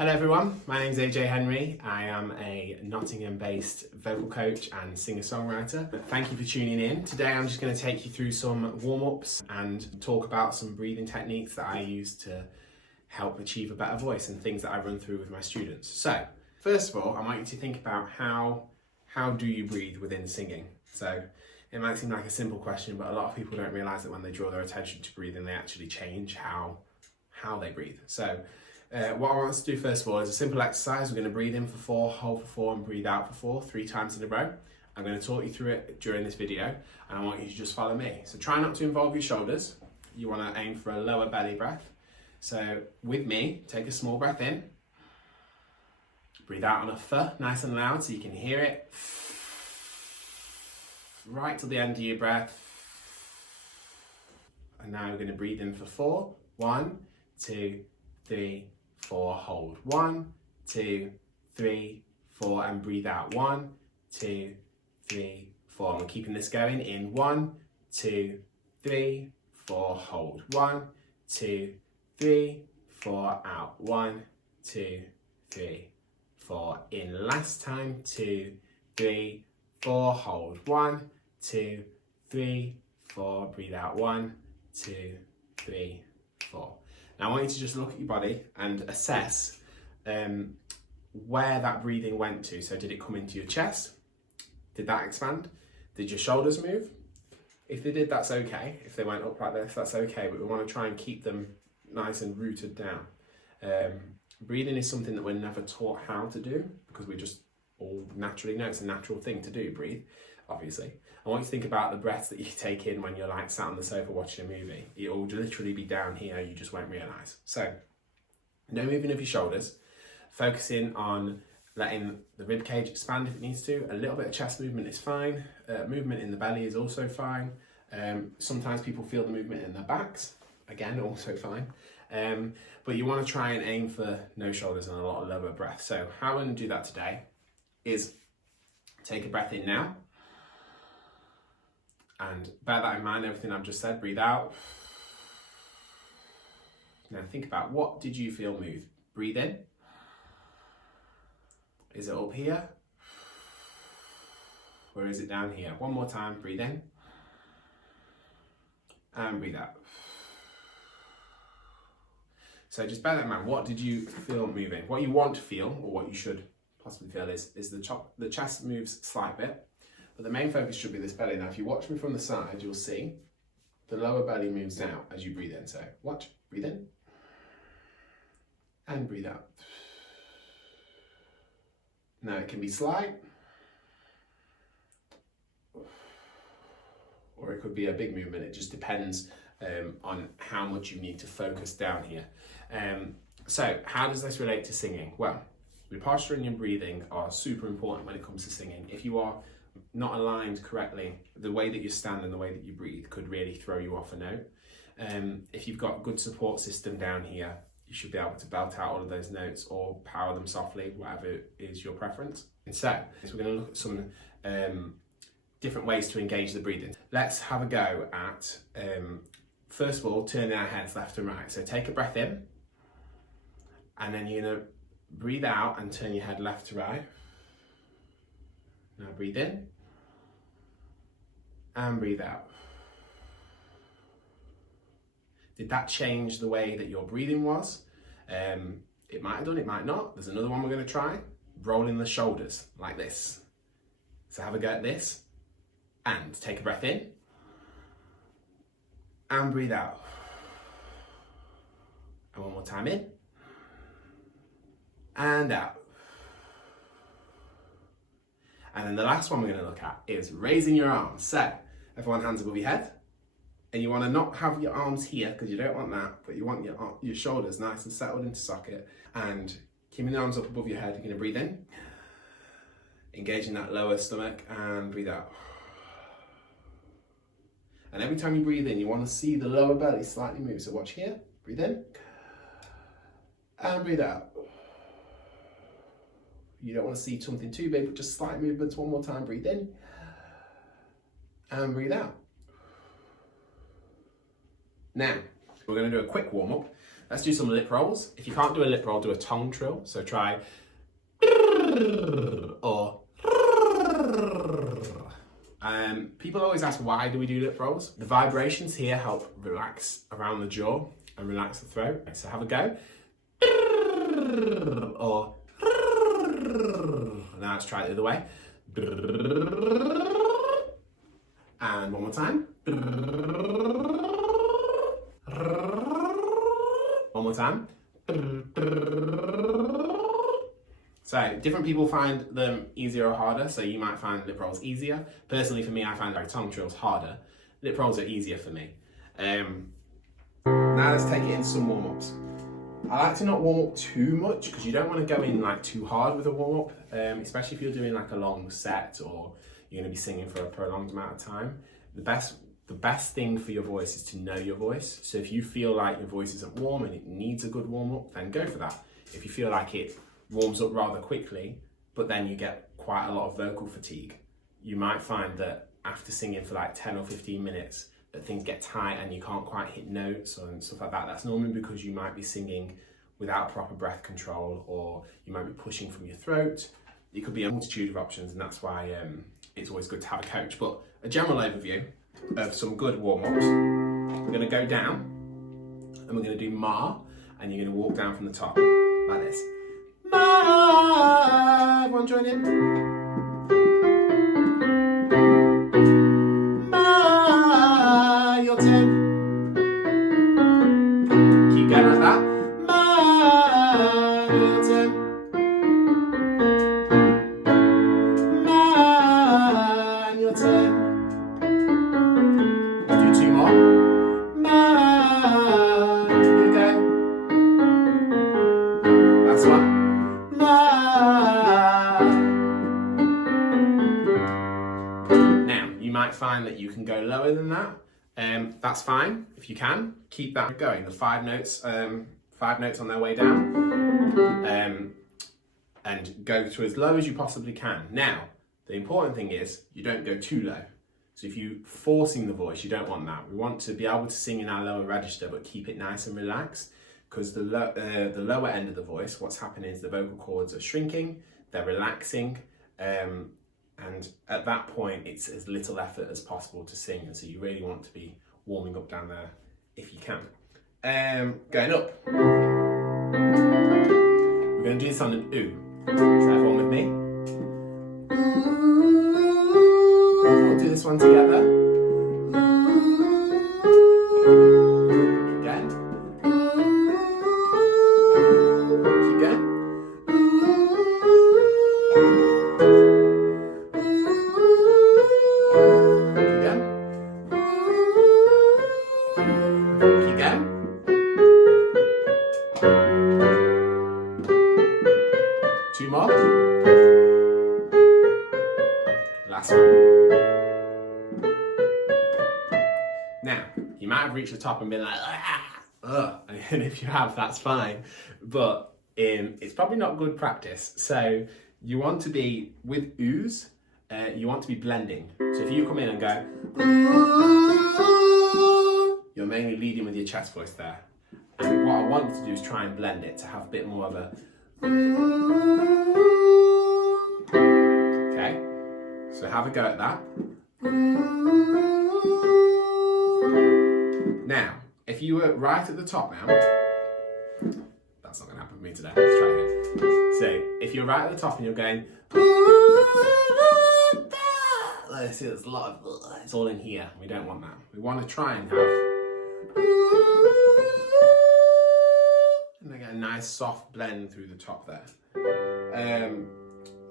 Hello everyone, my name is Ajay Henry. I am a Nottingham-based vocal coach and singer-songwriter. Thank you for tuning in. Today I'm just going to take you through some warm-ups and talk about some breathing techniques that I use to help achieve a better voice and things that I run through with my students. So, first of all, I want you to think about how do you breathe within singing? So, it might seem like a simple question, but a lot of people don't realise that when they draw their attention to breathing, they actually change how they breathe. So, what I want us to do first of all is a simple exercise. We're going to breathe in for 4, hold for 4 and breathe out for 4, 3 times in a row. I'm going to talk you through it during this video and I want you to just follow me. So try not to involve your shoulders. You want to aim for a lower belly breath. So with me, take a small breath in. Breathe out on a F, nice and loud so you can hear it. Right till the end of your breath. And now we're going to breathe in for 4. 1, 2, 3, 4, hold. 1, 2, 3, 4, and breathe out. 1, 2, 3, 4. And we're keeping this going in 1, 2, 3, 4, hold. 1, 2, 3, 4, out. 1, 2, 3, 4. In last time. 2, 3, 4, hold. 1, 2, 3, 4. Breathe out. 1, 2, 3, 4. Now I want you to just look at your body and assess where that breathing went to. So did it come into your chest? Did that expand? Did your shoulders move? If they did, that's okay. If they went up like this, that's okay. But we want to try and keep them nice and rooted down. Breathing is something that we're never taught how to do because we just all naturally know it's a natural thing to do, breathe, obviously. I want you to think about the breaths that you take in when you're like sat on the sofa watching a movie. It will literally be down here, you just won't realise. So, no moving of your shoulders, focusing on letting the rib cage expand if it needs to. A little bit of chest movement is fine. Movement in the belly is also fine. Sometimes people feel the movement in their backs, again, also fine. But you want to try and aim for no shoulders and a lot of lower breath. So how we're going to do that today is take a breath in now. And bear that in mind, everything I've just said, breathe out. Now think about, what did you feel move? Breathe in. Is it up here? Or is it down here? One more time, breathe in. And breathe out. So just bear that in mind, what did you feel moving? What you want to feel, or what you should possibly feel is the chest moves a slight bit. But the main focus should be this belly. Now, if you watch me from the side, you'll see the lower belly moves out as you breathe in. So watch, breathe in and breathe out. Now it can be slight or it could be a big movement. It just depends on how much you need to focus down here. So how does this relate to singing? Well, your posture and your breathing are super important when it comes to singing. If you are not aligned correctly, the way that you stand and the way that you breathe could really throw you off a note. If you've got a good support system down here, you should be able to belt out all of those notes or power them softly, whatever is your preference. And so we're going to look at some different ways to engage the breathing. Let's have a go at, first of all, turning our heads left and right. So take a breath in, and then you're going to breathe out and turn your head left to right. Now breathe in and breathe out. Did that change the way that your breathing was? It might have done, it might not. There's another one we're going to try. Rolling the shoulders like this. So have a go at this and take a breath in and breathe out. And one more time in and out. And then the last one we're going to look at is raising your arms. So, everyone hands above your head. And you want to not have your arms here because you don't want that, but you want your shoulders nice and settled into socket. And keeping the arms up above your head, you're going to breathe in. Engaging that lower stomach and breathe out. And every time you breathe in, you want to see the lower belly slightly move. So watch here, breathe in. And breathe out. You don't want to see something too big, but just slight movements. One more time, breathe in and breathe out. Now, we're going to do a quick warm-up Let's do some lip rolls. If you can't do a lip roll, do a tongue trill. So try or people always ask, why do we do lip rolls? The vibrations here help relax around the jaw and relax the throat. So have a go. Or now let's try it the other way. And one more time. One more time. So different people find them easier or harder. So you might find lip rolls easier. Personally, for me, I find like tongue trills harder. Lip rolls are easier for me. Now let's take it into some warm-ups. I like to not warm up too much because you don't want to go in like too hard with a warm-up, especially if you're doing like a long set or you're going to be singing for a prolonged amount of time. The best thing for your voice is to know your voice. So if you feel like your voice isn't warm and it needs a good warm-up, then go for that. If you feel like it warms up rather quickly, but then you get quite a lot of vocal fatigue, you might find that after singing for like 10 or 15 minutes, that things get tight and you can't quite hit notes and stuff like that. That's normally because you might be singing without proper breath control, or you might be pushing from your throat. It could be a multitude of options, and that's why it's always good to have a coach. But a general overview of some good warm-ups. We're gonna go down and we're gonna do Ma, and you're gonna walk down from the top like this. Ma, everyone join in. Find that you can go lower than that. That's fine if you can keep that going. The five notes on their way down, and go to as low as you possibly can. Now, the important thing is you don't go too low. So if you're forcing the voice, you don't want that. We want to be able to sing in our lower register, but keep it nice and relaxed, because the lower end of the voice, what's happening is the vocal cords are shrinking, they're relaxing. And at that point, it's as little effort as possible to sing. And so you really want to be warming up down there if you can. Going up. We're going to do this on an oo. Try everyone with me. We'll do this one together. Again. Keep going. Two more. Last one. Now, you might have reached the top and been like, ugh. And if you have, that's fine. But it's probably not good practice. So you want to be, with oos, you want to be blending. So if you come in and go, you're mainly leading with your chest voice there. And what I want you to do is try and blend it to have a bit more of a... Okay, so have a go at that. Now, if you were right at the top now, that's not going to happen with me today. Let's try again. So, if you're right at the top and you're going, let's see, there's a lot of, it's all in here. We don't want that. We want to try and have, and get a nice soft blend through the top there.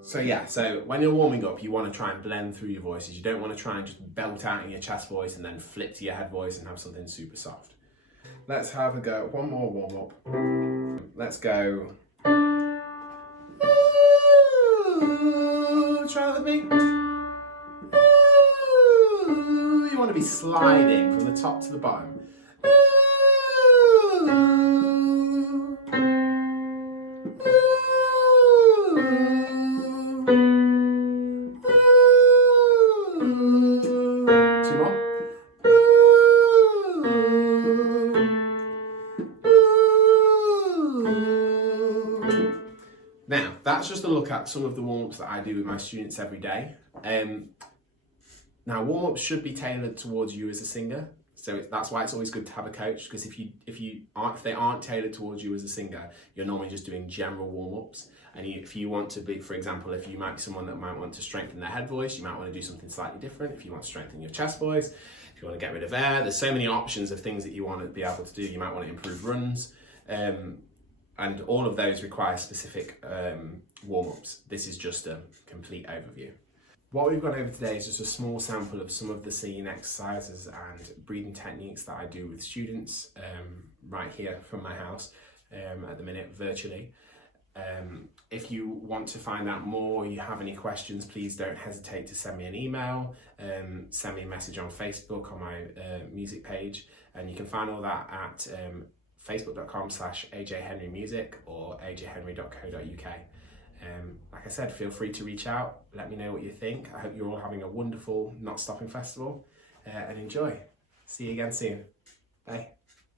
So when you're warming up, you want to try and blend through your voices. You don't want to try and just belt out in your chest voice and then flip to your head voice and have something super soft. Let's have a go. One more warm up. Let's go. Ooh, try it with me. Ooh, you want to be sliding from the top to the bottom. Now, that's just a look at some of the warm-ups that I do with my students every day. Now, warm-ups should be tailored towards you as a singer. So that's why it's always good to have a coach, because if they aren't tailored towards you as a singer, you're normally just doing general warm-ups. And if you want to be, for example, if you might be someone that might want to strengthen their head voice, you might want to do something slightly different. If you want to strengthen your chest voice, if you want to get rid of air, there's so many options of things that you want to be able to do. You might want to improve runs. And all of those require specific warm-ups. This is just a complete overview. What we've gone over today is just a small sample of some of the singing exercises and breathing techniques that I do with students right here from my house at the minute virtually. If you want to find out more, you have any questions, please don't hesitate to send me an email, send me a message on Facebook on my music page, and you can find all that at facebook.com/ajhenrymusic or ajhenry.co.uk. Like I said, feel free to reach out, let me know what you think. I hope you're all having a wonderful Nottstopping festival and enjoy. See you again soon. Bye.